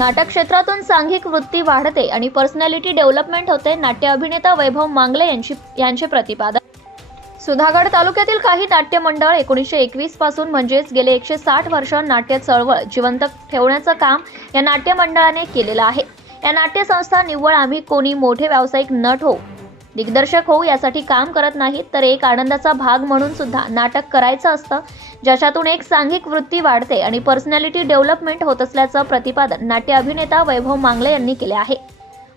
नाटक क्षेत्रातून सांघिक वृत्ती वाढते आणि पर्सनॅलिटी डेव्हलपमेंट होते नाट्य अभिनेता वैभव मांगले यांची यांचे प्रतिपादन. सुधागड तालुक्यातील काही नाट्य मंडळ एकोणीसशे एकवीसपासून म्हणजेच गेले एकशे साठ वर्ष नाट्य चळवळ जिवंत ठेवण्याचं काम या नाट्य मंडळाने केलेलं आहे. या नाट्य संस्था निव्वळ आम्ही कोणी मोठे व्यावसायिक नट हो दिग्दर्शक होऊ यासाठी काम करत नाहीत तर एक आनंदाचा भाग म्हणून सुद्धा नाटक करायचं असतं. ज्याच्यातून एक सांघिक वृत्ती वाढते आणि पर्सनॅलिटी डेव्हलपमेंट होत असल्याचं प्रतिपादन नाट्य अभिनेता वैभव मांगले यांनी केले आहे.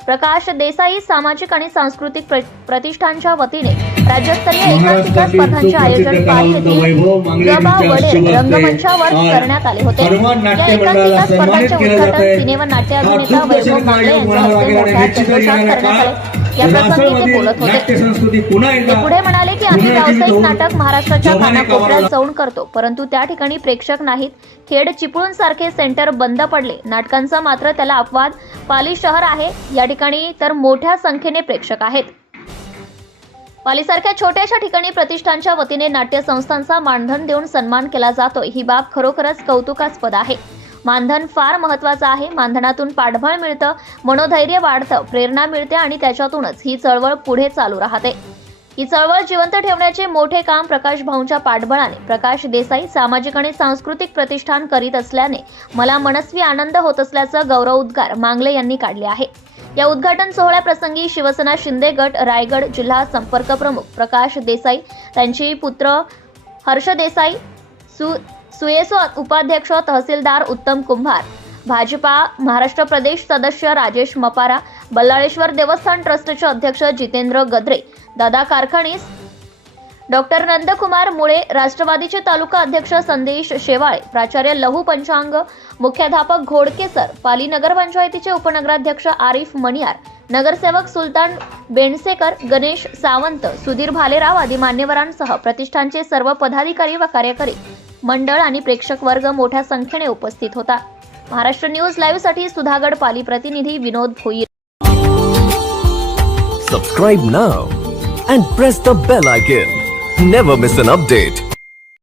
प्रकाश देसाई सामाजिक आणि सांस्कृतिक प्र- प्रतिष्ठानच्या वतीने राज्यस्तरीय एकांकिका स्पर्धांचे आयोजन पाली येथील गबा वडेर रंगमंचावर करण्यात आले होते. या एकांकिका स्पर्धांचे उद्घाटन सिने व नाट्य अभिनेता वैभव मांगले यांच्या हस्ते मोठ्या करण्यात आले. या प्रसंगी ते बोलत होते. संस्कृती पुन्हा ते एकदा पुढे म्हणाले की आम्ही व्यावसायिक नाटक महाराष्ट्राच्या कानाकोपऱ्यात जाऊन करतो. परंतु त्या ठिकाणी प्रेक्षक नाहीत. खेड चिपळूण सारखे सेंटर बंद पडले. नाटकांचा मात्र त्याला अपवाद. पाली शहर आहे. या ठिकाणी तर मोठ्या संख्येने प्रेक्षक आहेत. पालीसारख्या छोट्याशा ठिकाणी प्रतिष्ठानच्या वतीने नाट्य संस्थांचा मानधन देऊन सन्मान केला जातोय. ही बाब खरोखरच कौतुकास्पद आहे. मानधन फार महत्वाचं आहे. मानधनातून पाठबळ मिळतं मनोधैर्य वाढतं प्रेरणा मिळते आणि त्याच्यातूनच ही चळवळ पुढे चालू राहते. ही चळवळ जिवंत ठेवण्याचे मोठे काम प्रकाश भाऊंच्या पाठबळाने प्रकाश देसाई सामाजिक आणि सांस्कृतिक प्रतिष्ठान करीत असल्याने मला मनस्वी आनंद होत असल्याचं गौरव उद्गार मांगले यांनी काढले आहे. या उद्घाटन सोहळ्याप्रसंगी शिवसेना शिंदे गट रायगड जिल्हा संपर्क प्रमुख प्रकाश देसाई त्यांची पुत्र हर्ष देसाई सु सुयेसो उपाध्यक्ष तहसीलदार उत्तम कुंभार. भाजपा महाराष्ट्र प्रदेश सदस्य राजेश मपारा बल्लाळेश्वर देवस्थान ट्रस्टचे अध्यक्ष जितेंद्र गद्रे दादा कारखानीस डॉक्टर नंदकुमार मुळे राष्ट्रवादीचे तालुका अध्यक्ष संदेश शेवाळे प्राचार्य लहू पंचांग मुख्याध्यापक घोडके सर पाली नगरपंचायतीचे उपनगराध्यक्ष आरिफ मणियार नगरसेवक सुलतान बेणसेकर गणेश सावंत सुधीर भालेराव आदी मान्यवरांसह प्रतिष्ठानचे सर्व पदाधिकारी व कार्यकारी मंडळ आणि प्रेक्षक वर्ग मोठ्या संख्येने उपस्थित होता. महाराष्ट्र न्यूज लाईव्हसाठी सुधागड पाली प्रतिनिधी Vinod Bhoir. Subscribe now and press the bell icon never miss an update